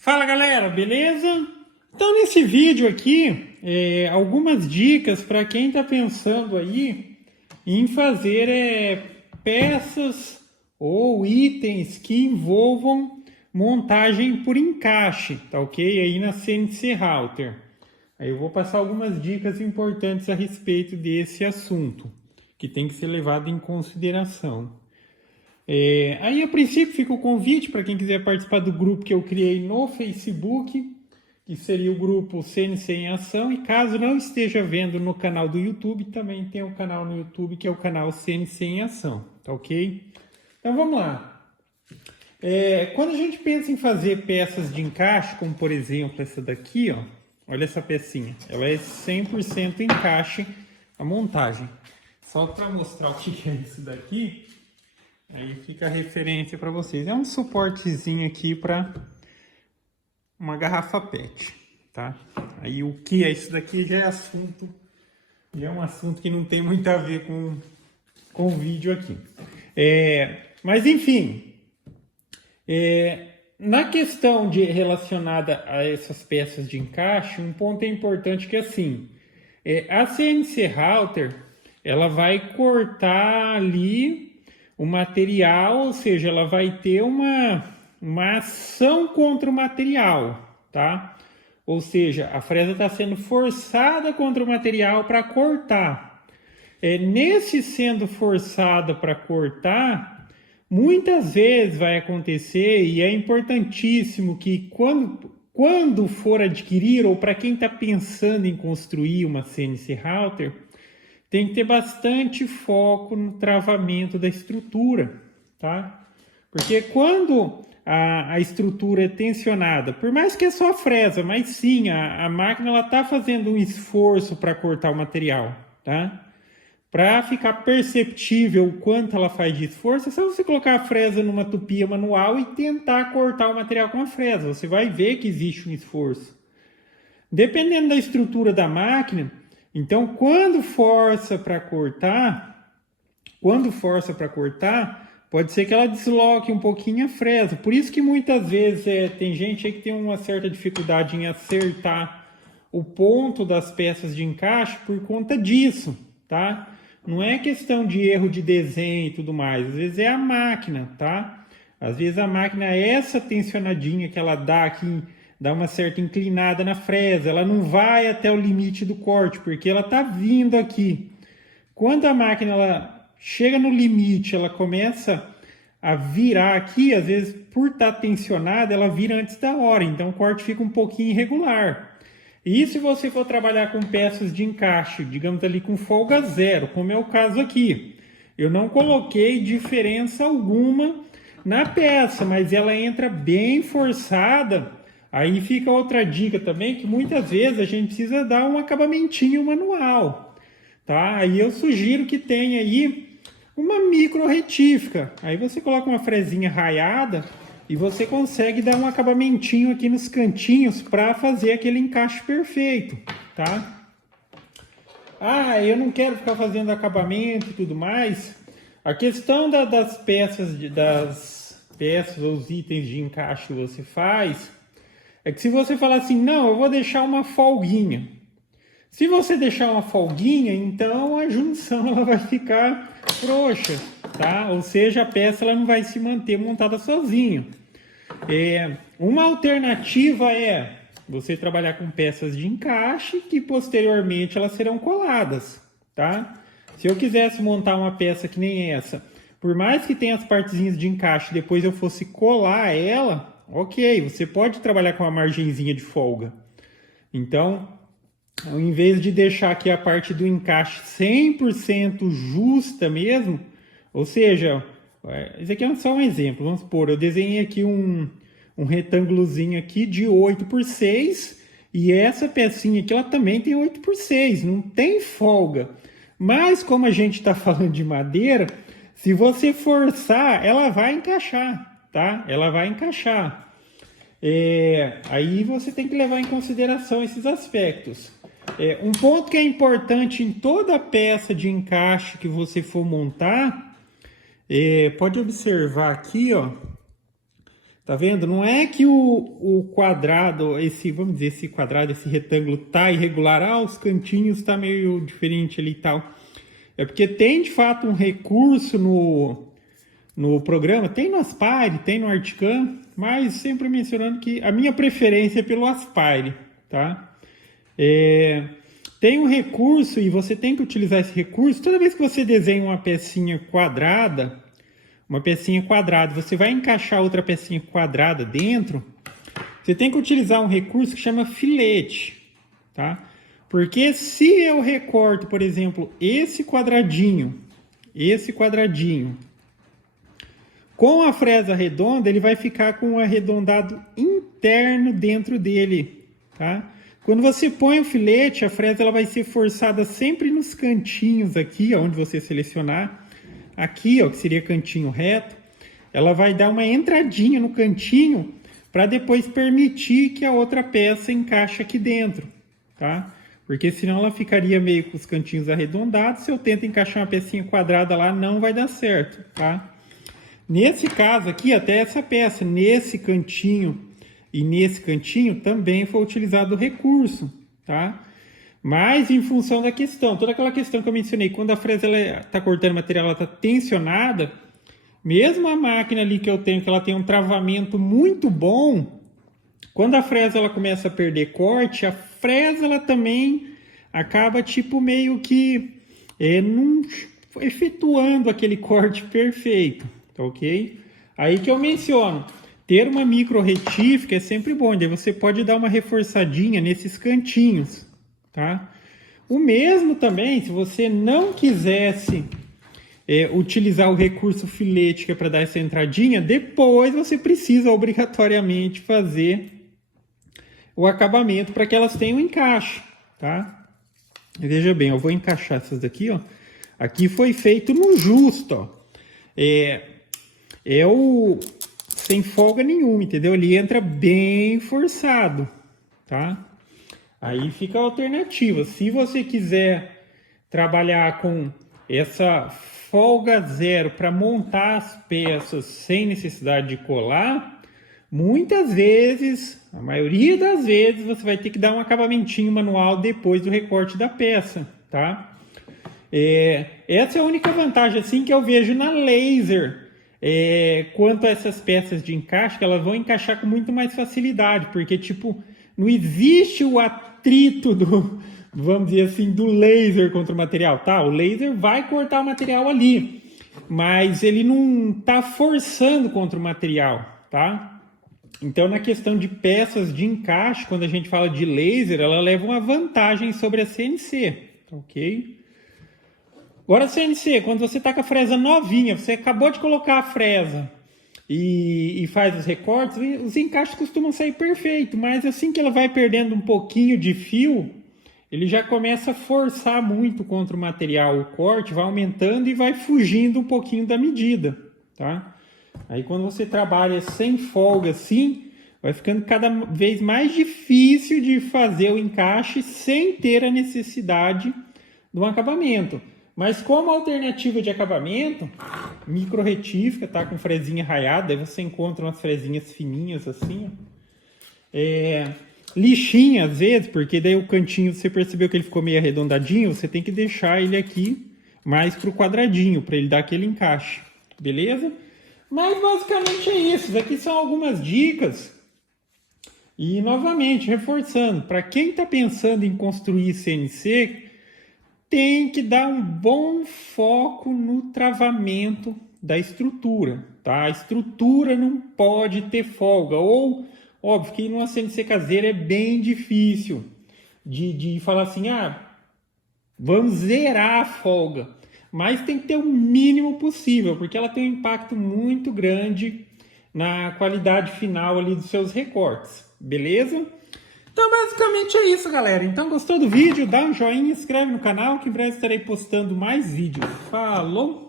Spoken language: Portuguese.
Fala galera, beleza? Então nesse vídeo aqui, algumas dicas para quem está pensando aí em fazer peças ou itens que envolvam montagem por encaixe, tá ok? Aí na CNC Router. Aí eu vou passar algumas dicas importantes a respeito desse assunto, que tem que ser levado em consideração. Aí a princípio fica o convite para quem quiser participar do grupo que eu criei no Facebook, que seria o grupo CNC em Ação, e caso não esteja vendo no canal do YouTube, também tem o canal no YouTube que é o canal CNC em Ação, tá ok? Então vamos lá. Quando a gente pensa em fazer peças de encaixe, como por exemplo essa daqui, ó, olha essa pecinha, ela é 100% encaixe a montagem. Só para mostrar o que é isso daqui, aí fica a referência para vocês. É um suportezinho aqui para uma garrafa PET, tá? Aí o que é isso daqui já é um assunto que não tem muito a ver com o vídeo aqui. Mas enfim, na questão relacionada a essas peças de encaixe, um ponto importante que é assim, a CNC Router, ela vai cortar ali o material, ou seja, ela vai ter uma ação contra o material, tá? Ou seja, a fresa está sendo forçada contra o material para cortar. Nesse sendo forçada para cortar, muitas vezes vai acontecer, e é importantíssimo que quando for adquirir, ou para quem está pensando em construir uma CNC Router, tem que ter bastante foco no travamento da estrutura, tá? Porque quando a estrutura é tensionada, por mais que é só fresa, mas sim, a máquina ela está fazendo um esforço para cortar o material, tá? Para ficar perceptível o quanto ela faz de esforço, é só você colocar a fresa numa tupia manual e tentar cortar o material com a fresa. Você vai ver que existe um esforço. Dependendo da estrutura da máquina, então quando força para cortar, pode ser que ela desloque um pouquinho a fresa. Por isso que muitas vezes tem gente aí que tem uma certa dificuldade em acertar o ponto das peças de encaixe por conta disso, tá? Não é questão de erro de desenho e tudo mais, às vezes é a máquina, tá? Às vezes a máquina é essa tensionadinha que ela dá aqui, dá uma certa inclinada na fresa, ela não vai até o limite do corte, porque ela tá vindo aqui. Quando a máquina ela chega no limite, ela começa a virar aqui, às vezes por estar tensionada, ela vira antes da hora, então o corte fica um pouquinho irregular. E se você for trabalhar com peças de encaixe, digamos ali com folga zero, como é o caso aqui, eu não coloquei diferença alguma na peça, mas ela entra bem forçada. Aí fica outra dica também, que muitas vezes a gente precisa dar um acabamentinho manual, tá? Aí eu sugiro que tenha aí uma micro retífica. Aí você coloca uma fresinha raiada e você consegue dar um acabamentinho aqui nos cantinhos para fazer aquele encaixe perfeito, tá? Ah, eu não quero ficar fazendo acabamento e tudo mais. A questão das peças ou os itens de encaixe que você faz é que se você falar assim, não, eu vou deixar uma folguinha. Se você deixar uma folguinha, então a junção ela vai ficar frouxa, tá? Ou seja, a peça ela não vai se manter montada sozinha. Uma alternativa é você trabalhar com peças de encaixe que posteriormente elas serão coladas, tá? Se eu quisesse montar uma peça que nem essa, por mais que tenha as partezinhas de encaixe, depois eu fosse colar ela, ok, você pode trabalhar com uma margenzinha de folga. Então, ao invés de deixar aqui a parte do encaixe 100% justa mesmo, ou seja, esse aqui é só um exemplo, vamos supor, eu desenhei aqui um retângulozinho aqui de 8x6 e essa pecinha aqui ela também tem 8x6, não tem folga. Mas como a gente está falando de madeira, se você forçar, ela vai encaixar, tá? Ela vai encaixar. Aí você tem que levar em consideração esses aspectos. Um ponto que é importante em toda peça de encaixe que você for montar, pode observar aqui, ó, Tá vendo? Não é que o quadrado, vamos dizer, esse quadrado, esse retângulo tá irregular, os cantinhos tá meio diferente ali e tal. É porque tem de fato um recurso no programa, tem no Aspire, tem no Articam, mas sempre mencionando que a minha preferência é pelo Aspire, tá? Tem um recurso e você tem que utilizar esse recurso toda vez que você desenha uma pecinha quadrada, você vai encaixar outra pecinha quadrada dentro, você tem que utilizar um recurso que chama filete, tá? Porque se eu recorto, por exemplo, esse quadradinho, com a fresa redonda, ele vai ficar com um arredondado interno dentro dele, tá? Quando você põe o filete, a fresa ela vai ser forçada sempre nos cantinhos aqui, onde você selecionar. Aqui, ó, que seria cantinho reto, ela vai dar uma entradinha no cantinho para depois permitir que a outra peça encaixe aqui dentro, tá? Porque senão ela ficaria meio com os cantinhos arredondados. Se eu tento encaixar uma pecinha quadrada lá, não vai dar certo, tá? Nesse caso aqui, até essa peça, nesse cantinho e nesse cantinho, também foi utilizado o recurso, tá? Mas em função da questão, toda aquela questão que eu mencionei, quando a fresa está cortando material, ela está tensionada, mesmo a máquina ali que eu tenho, que ela tem um travamento muito bom, quando a fresa ela começa a perder corte, a fresa ela também acaba tipo meio que não efetuando aquele corte perfeito, tá ok? Aí que eu menciono, ter uma micro retífica é sempre bom, daí você pode dar uma reforçadinha nesses cantinhos, tá? O mesmo também, se você não quisesse utilizar o recurso filete, que é para dar essa entradinha, depois você precisa obrigatoriamente fazer o acabamento para que elas tenham encaixe, tá? Veja bem, eu vou encaixar essas daqui, ó. Aqui foi feito no justo, ó. Sem folga nenhuma, entendeu? Ele entra bem forçado, tá? Aí fica a alternativa. Se você quiser trabalhar com essa folga zero para montar as peças sem necessidade de colar, muitas vezes, a maioria das vezes, você vai ter que dar um acabamentinho manual depois do recorte da peça, tá? Essa é a única vantagem assim que eu vejo na laser. Quanto a essas peças de encaixe, que elas vão encaixar com muito mais facilidade, porque tipo, não existe o atrito vamos dizer assim, do laser contra o material, tá? O laser vai cortar o material ali, mas ele não tá forçando contra o material, tá? Então, na questão de peças de encaixe, quando a gente fala de laser, ela leva uma vantagem sobre a CNC, tá ok? Agora, a CNC, quando você tá com a fresa novinha, você acabou de colocar a fresa e faz os recortes, os encaixes costumam sair perfeito, mas assim que ela vai perdendo um pouquinho de fio, ele já começa a forçar muito contra o material, o corte vai aumentando e vai fugindo um pouquinho da medida, tá? Aí quando você trabalha sem folga assim, vai ficando cada vez mais difícil de fazer o encaixe sem ter a necessidade do acabamento. Mas como alternativa de acabamento, micro retífica, tá com fresinha raiada, aí você encontra umas fresinhas fininhas assim, ó. Lixinha às vezes, porque daí o cantinho, você percebeu que ele ficou meio arredondadinho, você tem que deixar ele aqui mais pro quadradinho, para ele dar aquele encaixe, beleza? Mas basicamente é isso, aqui são algumas dicas. E novamente, reforçando, para quem está pensando em construir CNC, tem que dar um bom foco no travamento da estrutura, tá? A estrutura não pode ter folga, ou, óbvio que numa CNC caseira é bem difícil de falar assim, vamos zerar a folga, mas tem que ter o mínimo possível, porque ela tem um impacto muito grande na qualidade final ali dos seus recortes, beleza? Então basicamente é isso, galera. Então gostou do vídeo? Dá um joinha, inscreve no canal que em breve estarei postando mais vídeos. Falou!